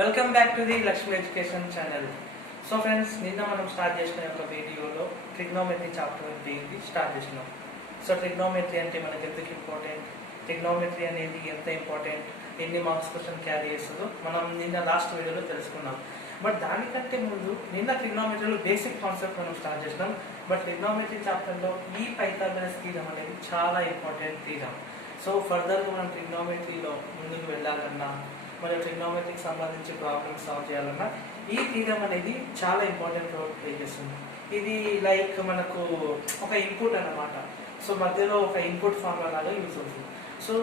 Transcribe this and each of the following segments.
Welcome back to the Lakshmi education channel. So friends, నిన్న మనం start చేసిన ఒక వీడియోలో ట్రిగ్నోమెట్రీ చాప్టర్ ఏంటి స్టార్ట్ చేసినాం. సో ట్రిగ్నోమెట్రీ అంటే మనకి ఎందుకు ఇంపార్టెంట్, ట్రిగ్నోమెట్రీ అనేది ఎంత ఇంపార్టెంట్, ఎన్ని మార్క్స్ క్వశ్చన్ క్యారీ చేస్తుందో మనం నిన్న లాస్ట్ వీడియోలో తెలుసుకున్నాం. బట్ దానికంటే ముందు నిన్న ట్రిగ్నోమెట్రీలో బేసిక్ కాన్సెప్ట్ మనం స్టార్ట్ చేసినాం. బట్ ట్రిగ్నోమెట్రీ చాప్టర్లో ఈ పైథాగరస్ థీరం అనేది చాలా ఇంపార్టెంట్ థీరం. సో ఫర్దర్గా మనం ట్రిగ్నోమెట్రీలో ముందుకు వెళ్ళాలన్నా, మరియు ట్రిగ్నోమెట్రీకి సంబంధించి ప్రాబ్లమ్స్ సాల్వ్ చేయాలన్నా ఈ థీరం అనేది చాలా ఇంపార్టెంట్ రోల్ ప్లే చేస్తుంది. ఇది లైక్ మనకు ఒక ఇన్పుట్ అన్నమాట. సో మధ్యలో ఒక ఇన్పుట్ ఫార్ములా లాగా యూజ్ అవుతుంది. సో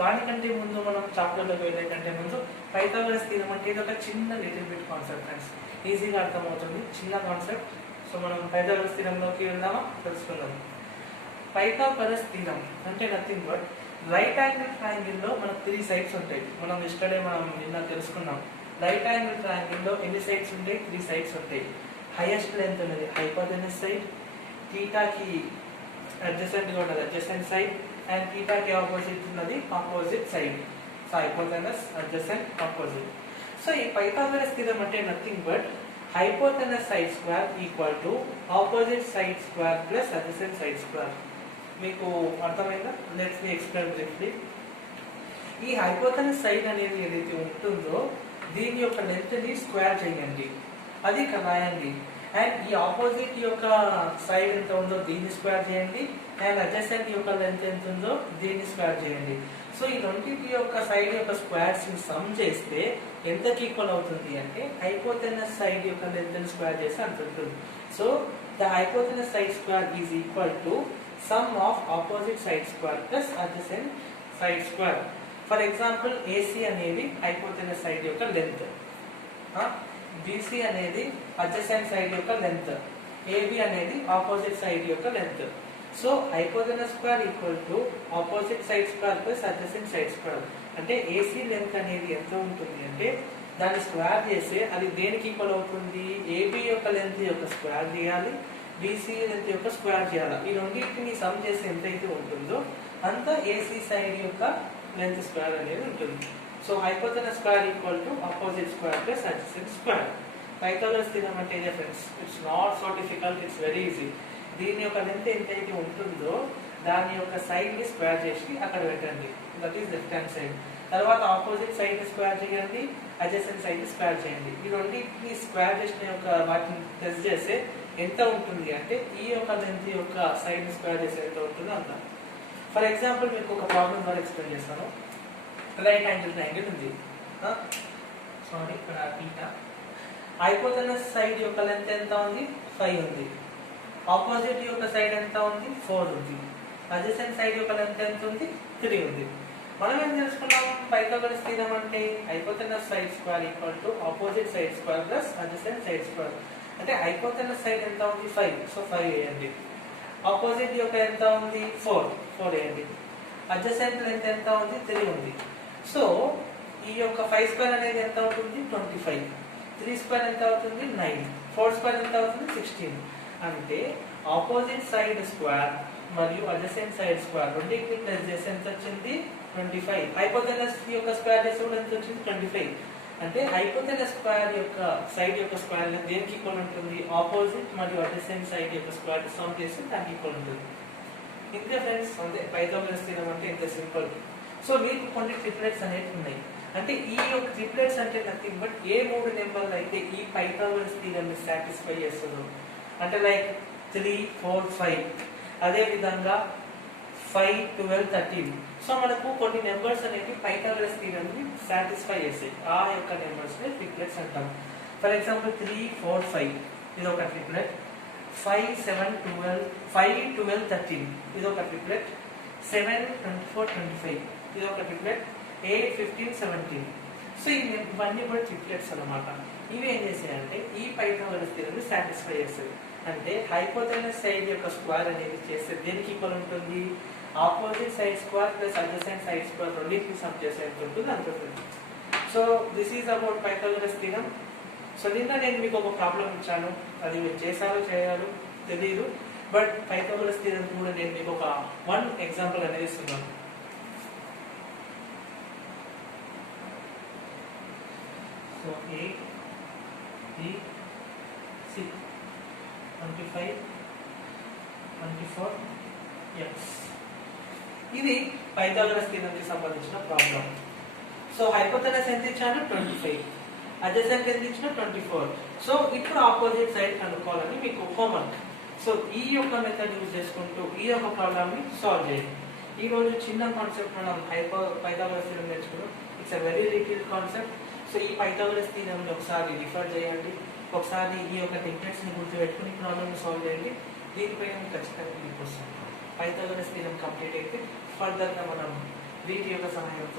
దానికంటే ముందు మనం చాప్టర్లోకి వెళ్ళే కంటే ముందు పైథాగరస్ థీరం అంటే ఇది ఒక చిన్న లిటిల్ బిట్ కాన్సెప్ట్ ఫ్రెండ్స్, ఈజీగా అర్థమవుతుంది, చిన్న కాన్సెప్ట్. సో మనం పైథాగరస్ థీరంలోకి వెళ్దామా, తెలుసుకుందాం. పైథాగరస్ థీరం అంటే nothing but right angle triangle లో మనకు 3 సైడ్స్ ఉంటాయి. మనం ఇస్టర్డే నిన్న తెలుసుకున్నాం. రైట్ యాంగిల్ ట్రయాంగిల్ లో ఎన్ని సైడ్స్ ఉంటాయి? 3 సైడ్స్ ఉంటాయి. హైయెస్ట్ లెంత్ ఉన్నది హైపోటెనస్ సైడ్, థీటాకి అడ్జసెంట్ గా ఉన్నది అడ్జసెంట్ సైడ్, అండ్ థీటాకి ఆపోజిట్ ఉన్నది opposite side. So hypotenuse, adjacent, opposite. So ఈ పైథాగరస్ థీరం అంటే nothing but hypotenuse side square equal to opposite side square plus adjacent side square. మీకు అర్థమైందా? Let's me explain briefly. ఈ hypotenuse side అనేది ఏదైతే ఉంటుందో దీని యొక్క లెంత్ ని స్క్వేర్ చేయండి, అది రాయండి. అండ్ ఈ ఆపోజిట్ యొక్క సైడ్ ఎంత ఉందో దీన్ని స్క్వేర్ చేయండి, అండ్ అడ్జసెంట్ యొక్క లెంత్ ఎంత ఉందో దీన్ని స్క్వేర్ చేయండి. సో ఈ రెండింటి యొక్క సైడ్ యొక్క స్క్వేర్స్ ని సమ్ చేస్తే ఎంతకి ఈక్వల్ అవుతుంది అంటే హైపోటెనస్ సైడ్ యొక్క లెంత్ ని స్క్వేర్ చేస్తే అంత ఉంటుంది. So the hypotenuse side square is equal to sum of opposite side square plus adjacent side square. For example, AC అనేది hypotenuse side యొక్క length, BC అనేది adjacent side యొక్క length, AB అనేది opposite side యొక్క length. So hypotenuse square equal to opposite side square plus adjacent side square. అంటే AC length అనేది ఎంత ఉంటుంది అంటే దాన్ని స్క్వేర్ చేస్తే అది దేనికి ఈక్వల్ అవుతుంది? AB యొక్క లెంత్ యొక్క స్క్వేర్ చేయాలి, BC లెంత్ యొక్క స్క్వేర్ చేయాలి. ఈ రెండింటిని సమ్ చేసి ఎంతైతే ఉంటుందో అంత AC సైడ్ యొక్క లెంత్ స్క్వేర్ అనేది ఉంటుంది. So hypotenuse square equal to opposite square plus adjacent square. Pythagoras theorem అంటే ఇదే friends. It's not so difficult, it's very easy. దీని యొక్క లెంత్ ఎంతైతే ఉంటుందో దాని యొక్క సైడ్ ని స్క్వేర్ చేసి అక్కడ పెట్టండి, that is left hand side. తర్వాత ఆపోజిట్ సైడ్ ని స్క్వేర్ చేయండి, అడ్జసెంట్ సైడ్ ని స్క్వేర్ చేయండి. ఈ రెండింటిని స్క్వేర్ చేసిన యొక్క వాటిని టెస్ట్ చేస్తే ఎంత ఉంటుంది అంటే ఈ యొక్క లెంత్ యొక్క సైడ్ ని స్క్వేర్ చేస్తే ఎంత ఉంటుందో అంత. ఫర్ ఎగ్జాంపుల్ మీకు ఒక ప్రాబ్లం ద్వారా ఎక్స్ప్లెయిన్ చేస్తాను. రైట్ యాంగిల్ ట్రయాంగిల్ ఉంది, సారీ ఇక్కడ థీటా. హైపోటెనస్ సైడ్ యొక్క లెంత్ ఎంత ఉంది? 5 ఉంది. ఆపోజిట్ యొక్క సైడ్ ఎంత ఉంది? 4 ఉంది. అడ్జసెంట్ సైడ్ యొక్క లెంత్ ఎంత ఉంది? 3 ఉంది. మనం ఏం తెలుసుకున్నాం? పైథాగరస్ థీరం అంటే hypotenuse side square equal to opposite side square plus adjacent side square. అంటే హైపోటెనస్ సైడ్ ఎంత ఉంది? 5. సో 5 వేయండి. ఆపోజిట్ యొక్క ఎంత ఉంది? 4 వేయండి. అడ్జసెంట్ లెంత్ ఎంత ఉంది? 3 ఉంది. సో ఈ యొక్క 5 స్క్వేర్ అనేది ఎంత అవుతుంది? 25. 3 స్క్వేర్ ఎంత అవుతుంది? 9. 4 స్క్వేర్ ఎంత అవుతుంది? 16. అంటే ఆపోజిట్ సైడ్ స్క్వేర్ మరియు అడ్జసెంట్ సైడ్ స్క్వేర్ రెండింటిని ప్లస్ చేస్తే ఎంత వచ్చింది? 25. హైపోటెనస్ యొక్క స్క్వేర్ చేస్తే కూడా ఎంత వచ్చింది? 25. అంటే హైపోటెనస్ స్క్వేర్ యొక్క సైడ్ యొక్క స్క్వేర్ దేనికి ఈక్వల్ ఉంటుంది? ఆపోజిట్ మరియు అడ్జసెంట్ సైడ్ యొక్క స్క్వేర్ సమ్ చేస్తే దానికి ఈక్వల్ ఉంటుంది. ఇంతే ఫ్రెండ్స్, అంతే పైథాగరస్ థీరం అంటే ఇంత సింపుల్. సో మీకు కొన్ని ట్రిప్లెట్స్ అనేవి ఉన్నాయి. అంటే ఈ యొక్క ట్రిప్లెట్స్ అంటే నథింగ్ బట్ ఏ 3 నెంబర్లు అయితే ఈ పైథాగరస్ థీరం ని సాటిస్ఫై చేస్తుందో, అంటే లైక్ 3, 4, 5, అదే విధంగా 5, 12, 13. సో మనకు కొన్ని నెంబర్స్ అనేవి పైథాగరస్ థీరం ని సాటిస్ఫై చేస్తాయి. ఆ యొక్క నెంబర్స్ ని ట్రిప్లెట్స్ అంటాం. ఫర్ ఎగ్జాంపుల్ 3, 4, 5 ఇది ఒక ట్రిప్లెట్. 5, 7, 12, 5, 12, 13 ఇది ఒక ట్రిప్లెట్. 7, 24, 25 ఇది ఒక ట్రిప్లెట్. 8, 15, 17. సో ఇవన్నీ కూడా ట్రిప్లెట్స్ అన్నమాట. ఇవి ఏం చేస్తాయంటే ఈ పైథాగరస్ థీరం ని సాటిస్ఫై చేస్తాయి. అంటే హైపోటెనస్ సైడ్ యొక్క స్క్వేర్ అనేది చేస్తే దేనికి ఈక్వల్ ఉంటుంది? Opposite side square plus adjacent side square రెండింటిని సమ్ చేస్తే ఎంత ఉంటుంది అంత ఉంటుంది. So this is about Pythagoras theorem. So నిన్న నేను మీకు ఒక ప్రాబ్లం ఇచ్చాను, అది మీరు చేయాలో తెలియదు. బట్ పైథాగరస్ థీరం కూడా నేను మీకు ఒక 1 ఎగ్జాంపుల్ అనేది ఇస్తున్నాను. So 8 3 6 25 24 x. ఇది పైథాగరస్ థీరంకి సంబంధించిన ప్రాబ్లం. సో హైపోటెనస్ ఎంత ఇచ్చాను 25, అడ్జసెంట్ ఎంత ఇచ్చిన 24. సో ఇప్పుడు ఆపోజిట్ సైడ్ కనుక్కోవాలని మీకు హోంవర్క్. సో ఈ యొక్క మెథడ్ యూజ్ చేసుకుంటూ ఈ యొక్క ప్రాబ్లమ్ ని సాల్వ్ చేయండి. ఈ రోజు చిన్న కాన్సెప్ట్ మనం పైథాగరస్ థీరం నేర్చుకున్నాం. It's a very little concept. So ఈ పైథాగరస్ థీరం ని ఒకసారి రిఫర్ చేయండి, ఒకసారి ఈ యొక్క టెక్నిక్స్ ని గుర్తుపెట్టుకుని ప్రాబ్లమ్ ని సాల్వ్ చేయండి. దీనిపైన ఖచ్చితంగా మీకు వస్తుంది. పైథాగరస్ థీరం కంప్లీట్ అయితే ఫర్దర్ గా మనం వీటి యొక్క సహాయంతో